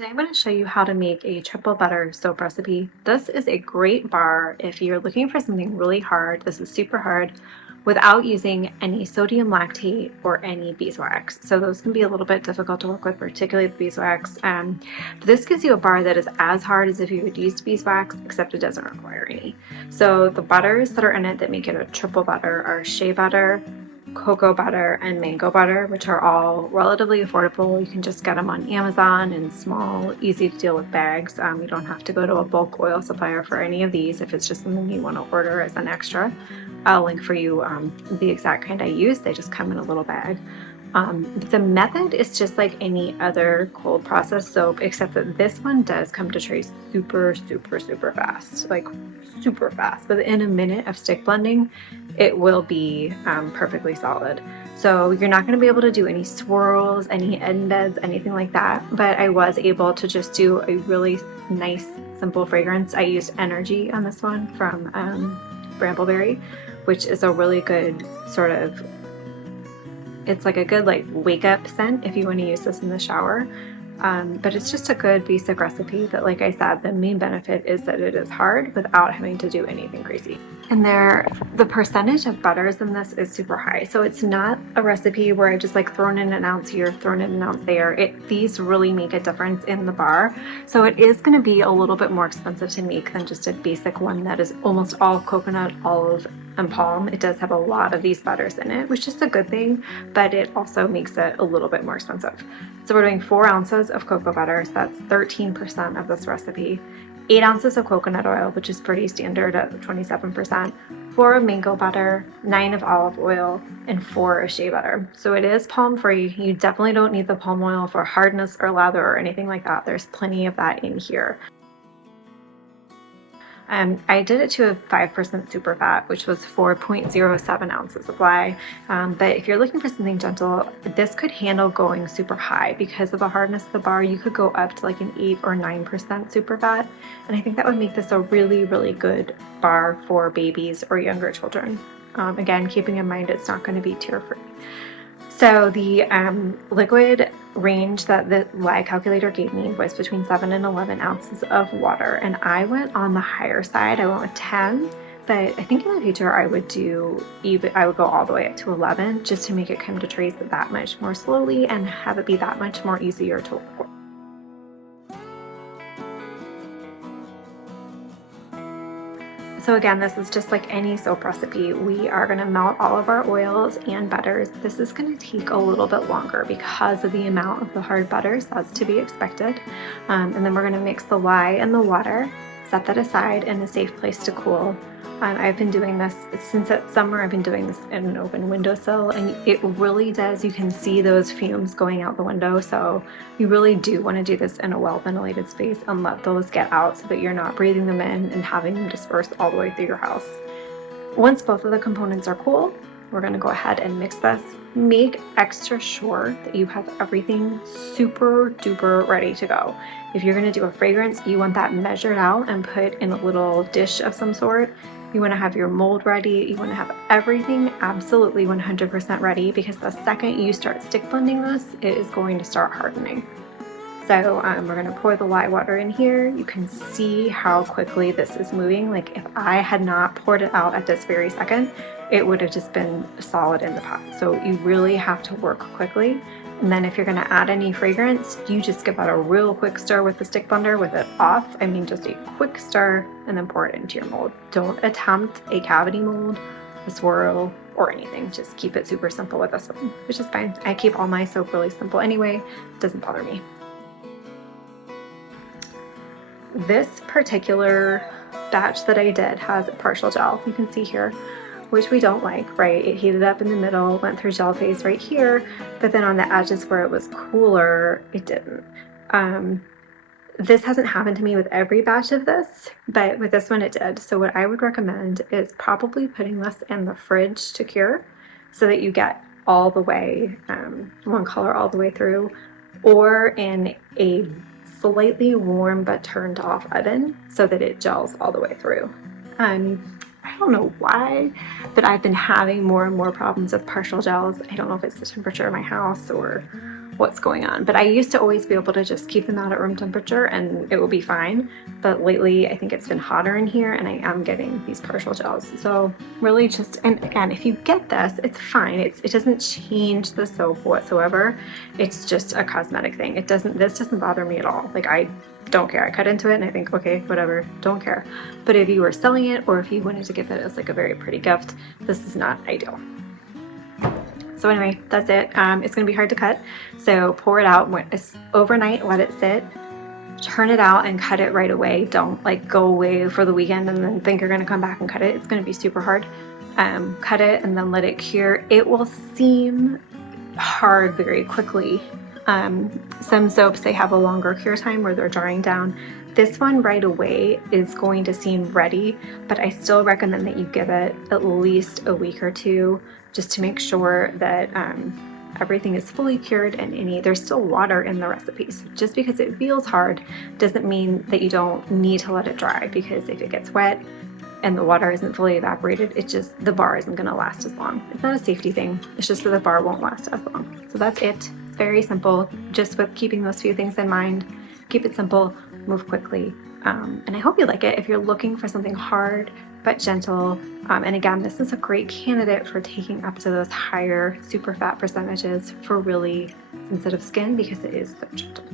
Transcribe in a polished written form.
Today I'm going to show you how to make a triple butter soap recipe. This is a great bar if you're looking for something really hard. This is super hard without using any sodium lactate or any beeswax. So those can be a little bit difficult to work with, particularly the beeswax. But this gives you a bar that is as hard as if you would use beeswax, except it doesn't require any. So the butters that are in it that make it a triple butter are shea butter, cocoa butter, and mango butter, which are all relatively affordable. You can just get them on Amazon in small, easy to deal with bags. You don't have to go to a bulk oil supplier for any of these if it's just something you want to order as an extra. I'll link for you the exact kind I use. They just come in a little bag. The method is just like any other cold processed soap, except that this one does come to trace super fast, like super fast. Within a minute of stick blending, it will be perfectly solid. So you're not going to be able to do any swirls, any embeds, anything like that. But I was able to just do a really nice, simple fragrance. I used Energy on this one from Brambleberry, which is a really good sort of, it's like a good like wake up scent if you want to use this in the shower. But it's just a good basic recipe that, like I said, the main benefit is that it is hard without having to do anything crazy. And the percentage of butters in this is super high. So it's not a recipe where I've just like thrown in an ounce here, thrown in an ounce there. These really make a difference in the bar. So it is going to be a little bit more expensive to make than just a basic one that is almost all coconut, olive, and palm. It does have a lot of these butters in it, which is a good thing, but it also makes it a little bit more expensive. So we're doing 4 ounces of cocoa butter, so that's 13% of this recipe. 8 ounces of coconut oil, which is pretty standard at 27%, 4 of mango butter, 9 of olive oil, and 4 of shea butter. So it is palm free. You definitely don't need the palm oil for hardness or lather or anything like that. There's plenty of that in here. I did it to a 5% super fat, which was 4.07 ounces of lye. But if you're looking for something gentle, this could handle going super high because of the hardness of the bar. You could go up to like an 8 or 9% super fat. And I think that would make this a really good bar for babies or younger children. Again, keeping in mind it's not going to be tear-free. So the liquid range that the lye calculator gave me was between 7 and 11 ounces of water, and I went on the higher side. I went with 10, but I think in the future I would go all the way up to 11 just to make it come to trace that much more slowly and have it be that much more easier to work with. So again, this is just like any soap recipe. We are going to melt all of our oils and butters. This is going to take a little bit longer because of the amount of the hard butters. That's to be expected. And then we're going to mix the lye and the water, set that aside in a safe place to cool. I've been doing this since it's summer. I've been doing this in an open windowsill, and it really does. You can see those fumes going out the window. So you really do want to do this in a well-ventilated space and let those get out so that you're not breathing them in and having them disperse all the way through your house. Once both of the components are cool, we're going to go ahead and mix this. Make extra sure that you have everything super duper ready to go. If you're going to do a fragrance, you want that measured out and put in a little dish of some sort. You want to have your mold ready. You want to have everything absolutely 100% ready, because the second you start stick blending this, it is going to start hardening. So we're going to pour the lye water in here. You can see how quickly this is moving. Like if I had not poured it out at this very second, it would have just been solid in the pot. So you really have to work quickly. And then if you're going to add any fragrance, you just give that a real quick stir with the stick blender with it off. I mean, just a quick stir and then pour it into your mold. Don't attempt a cavity mold, a swirl, or anything. Just keep it super simple with this one, which is fine. I keep all my soap really simple anyway. It doesn't bother me. This particular batch that I did has a partial gel. You can see here, which we don't like, right? It heated up in the middle, went through gel phase right here, but then on the edges where it was cooler, it didn't. This hasn't happened to me with every batch of this, but with this one it did. So what I would recommend is probably putting this in the fridge to cure so that you get all the way, one color all the way through, or in a slightly warm but turned off oven so that it gels all the way through. I don't know why, but I've been having more and more problems with partial gels. I don't know if it's the temperature of my house or what's going on. But I used to always be able to just keep them out at room temperature and it will be fine. But lately I think it's been hotter in here and I am getting these partial gels. So really just, and again, if you get this, it's fine. It doesn't change the soap whatsoever. It's just a cosmetic thing. This doesn't bother me at all. Like, I don't care. I cut into it and I think, okay, whatever, don't care. But if you were selling it or if you wanted to give it as like a very pretty gift, this is not ideal. So anyway, that's it. It's going to be hard to cut. So pour it out overnight, let it sit, turn it out and cut it right away. Don't like go away for the weekend and then think you're going to come back and cut it. It's going to be super hard. Cut it and then let it cure. It will seem hard very quickly. Some soaps, they have a longer cure time where they're drying down. This one right away is going to seem ready, but I still recommend that you give it at least a week or two just to make sure that everything is fully cured and there's still water in the recipe. So just because it feels hard doesn't mean that you don't need to let it dry, because if it gets wet and the water isn't fully evaporated, the bar isn't going to last as long. It's not a safety thing. It's just that the bar won't last as long. So that's it. It's very simple, just with keeping those few things in mind. Keep it simple, move quickly. And I hope you like it. If you're looking for something hard but gentle, and again, this is a great candidate for taking up to those higher super fat percentages for really sensitive skin because it is so gentle.